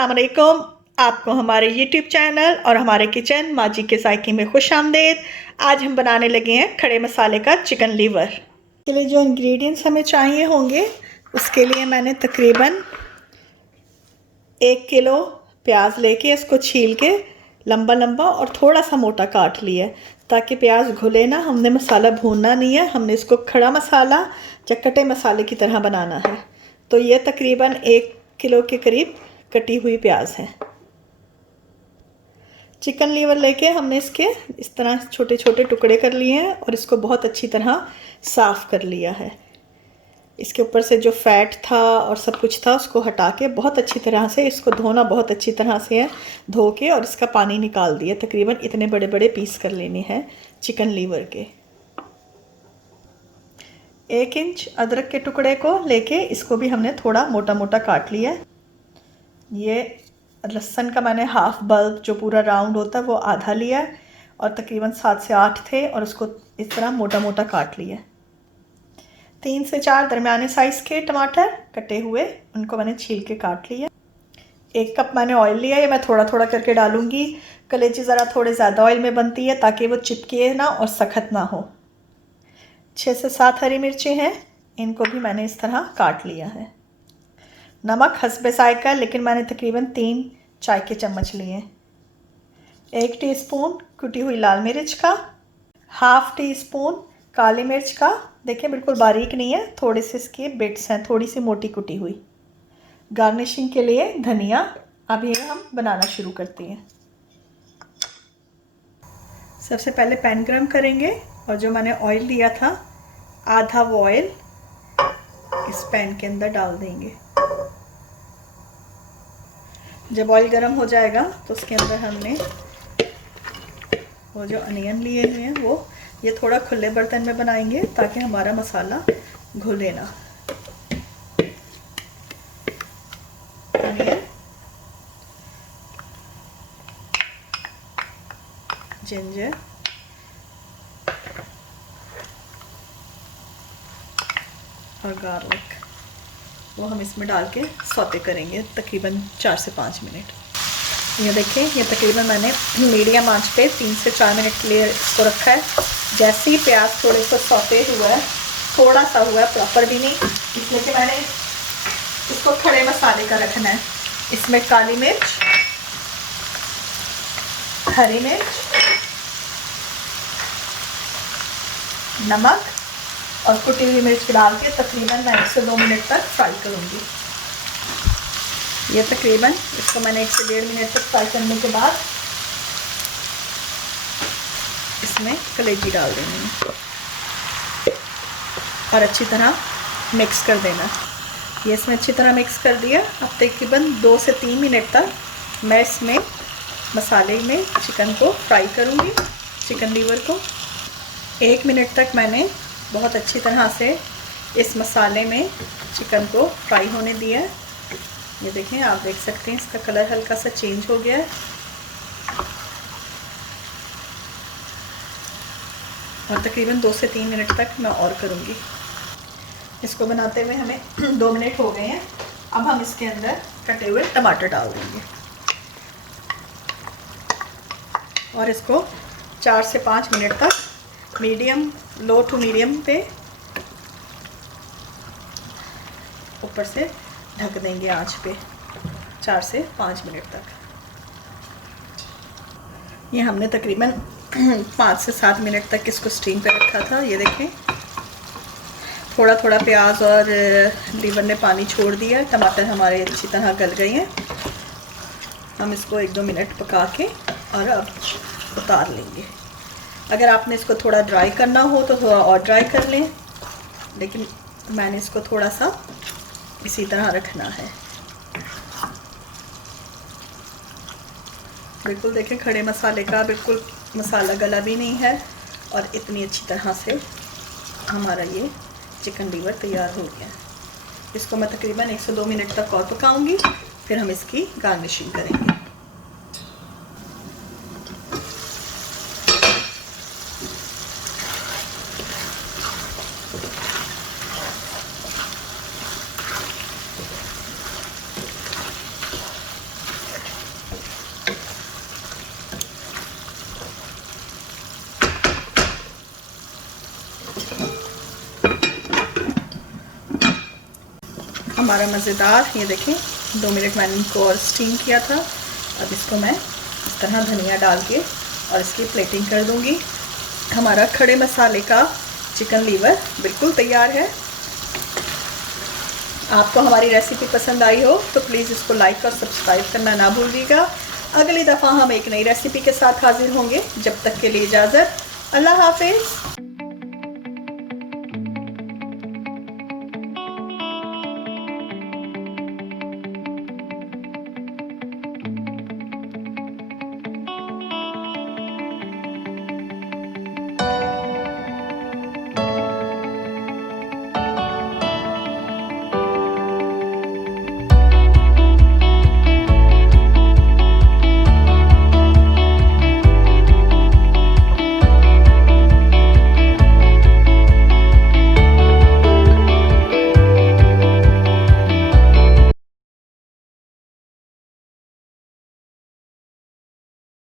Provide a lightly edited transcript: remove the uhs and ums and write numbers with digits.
अस्सलामुअलैकुम। आपको हमारे यूट्यूब चैनल और हमारे किचन माजी के जायके में खुश आमदेद। आज हम बनाने लगे हैं खड़े मसाले का चिकन लीवर। के लिए जो इंग्रेडिएंट्स हमें चाहिए होंगे उसके लिए मैंने तकरीबन 1 किलो प्याज लेके इसको छील के लंबा लंबा और थोड़ा सा मोटा काट लिया है ताकि प्याज घुले ना। हमने मसाला भूनना नहीं है, हमने इसको खड़ा मसाला या कटे मसाले की तरह बनाना है। तो ये तकरीबन 1 किलो के करीब कटी हुई प्याज है। चिकन लीवर लेके हमने इसके इस तरह छोटे छोटे टुकड़े कर लिए हैं और इसको बहुत अच्छी तरह साफ़ कर लिया है। इसके ऊपर से जो फैट था और सब कुछ था उसको हटा के बहुत अच्छी तरह से इसको धोना बहुत अच्छी तरह से है, धो के और इसका पानी निकाल दिया। तकरीबन इतने बड़े बड़े पीस कर लेने हैं चिकन लीवर के। 1 इंच अदरक के टुकड़े को लेके इसको भी हमने थोड़ा मोटा मोटा काट लिया है। ये लहसुन का मैंने हाफ बल्ब जो पूरा राउंड होता है वो आधा लिया है और तकरीबन 7 से 8 थे और उसको इस तरह मोटा मोटा काट लिया। 3 से 4 दरमियाने साइज़ के टमाटर कटे हुए, उनको मैंने छील के काट लिया। 1 कप मैंने ऑयल लिया, ये मैं थोड़ा थोड़ा करके डालूँगी। कलेजी ज़रा थोड़े ज़्यादा ऑयल में बनती है ताकि वो चिपके ना और सख्त ना हो। 6 से 7 हरी मिर्चें हैं, इनको भी मैंने इस तरह काट लिया है। नमक हस्बे जायका, लेकिन मैंने तकरीबन 3 चाय के चम्मच लिए। 1 टीस्पून कुटी हुई लाल मिर्च का, हाफ़ टी स्पून काली मिर्च का। देखिए बिल्कुल बारीक नहीं है, थोड़े से इसके बिट्स हैं, थोड़ी सी मोटी कुटी हुई। गार्निशिंग के लिए धनिया। अब ये हम बनाना शुरू करते हैं। सबसे पहले पैन गरम करेंगे और जो मैंने ऑयल लिया था आधा वो ऑयल इस पैन के अंदर डाल देंगे। जब ऑयल गर्म हो जाएगा तो उसके अंदर हमने वो जो अनियन लिए हुए हैं वो ये थोड़ा खुले बर्तन में बनाएंगे ताकि हमारा मसाला घुले ना। अनियन, जिंजर और गार्लिक वो हम इसमें डाल के सौते करेंगे तकरीबन 4 से 5 मिनट। ये देखें, ये तकरीबन मैंने मीडियम आंच पे 3 से 4 मिनट के लिए इसको रखा है। जैसे ही प्याज थोड़े से सौते हुआ है, थोड़ा सा हुआ है, प्रॉपर भी नहीं, इसलिए कि मैंने इसको खड़े मसाले का रखना है। इसमें काली मिर्च, हरी मिर्च, नमक और कुटी हुई मिर्च डाल के तकरीबन मैं 1 से 2 मिनट तक फ्राई करूँगी। ये तकरीबन इसको मैंने 1 से 1.5 मिनट तक फ्राई करने के बाद इसमें कलेजी डाल देनी है और अच्छी तरह मिक्स कर देना। ये इसमें अच्छी तरह मिक्स कर दिया। अब तकरीबन 2 से 3 मिनट तक मैं इसमें मसाले में चिकन को फ्राई करूँगी। चिकन लीवर को 1 मिनट तक मैंने बहुत अच्छी तरह से इस मसाले में चिकन को फ्राई होने दिया है। ये देखें, आप देख सकते हैं इसका कलर हल्का सा चेंज हो गया है। और तकरीबन 2 से 3 मिनट तक मैं और करूँगी। इसको बनाते हुए हमें 2 मिनट हो गए हैं। अब हम इसके अंदर कटे हुए टमाटर डाल देंगे और इसको 4 से 5 मिनट तक मीडियम, लो टू मीडियम पे ऊपर से ढक देंगे आंच पे 4 से 5 मिनट तक। ये हमने तकरीबन 5 से 7 मिनट तक इसको स्टीम पे रखा था। ये देखें, थोड़ा थोड़ा प्याज और लीवर ने पानी छोड़ दिया, टमाटर हमारे अच्छी तरह गल गए हैं। हम इसको 1-2 मिनट पका के और अब उतार लेंगे। अगर आपने इसको थोड़ा ड्राई करना हो तो थोड़ा और ड्राई कर लें, लेकिन मैंने इसको थोड़ा सा इसी तरह रखना है। बिल्कुल देखें, खड़े मसाले का बिल्कुल मसाला गला भी नहीं है और इतनी अच्छी तरह से हमारा ये चिकन लीवर तैयार हो गया। इसको मैं तकरीबन 1 से 2 मिनट तक और पकाऊंगी, फिर हम इसकी गार्निशिंग करेंगे। हमारा मज़ेदार, ये देखें 2 मिनट मैंने इनको और स्टीम किया था। अब इसको मैं इस तरह धनिया डाल के और इसकी प्लेटिंग कर दूंगी। हमारा खड़े मसाले का चिकन लीवर बिल्कुल तैयार है। आपको हमारी रेसिपी पसंद आई हो तो प्लीज़ इसको लाइक और सब्सक्राइब करना ना भूलिएगा। अगली दफ़ा हम एक नई रेसिपी के साथ हाजिर होंगे। जब तक के लिए इजाज़त, अल्लाह हाफिज़।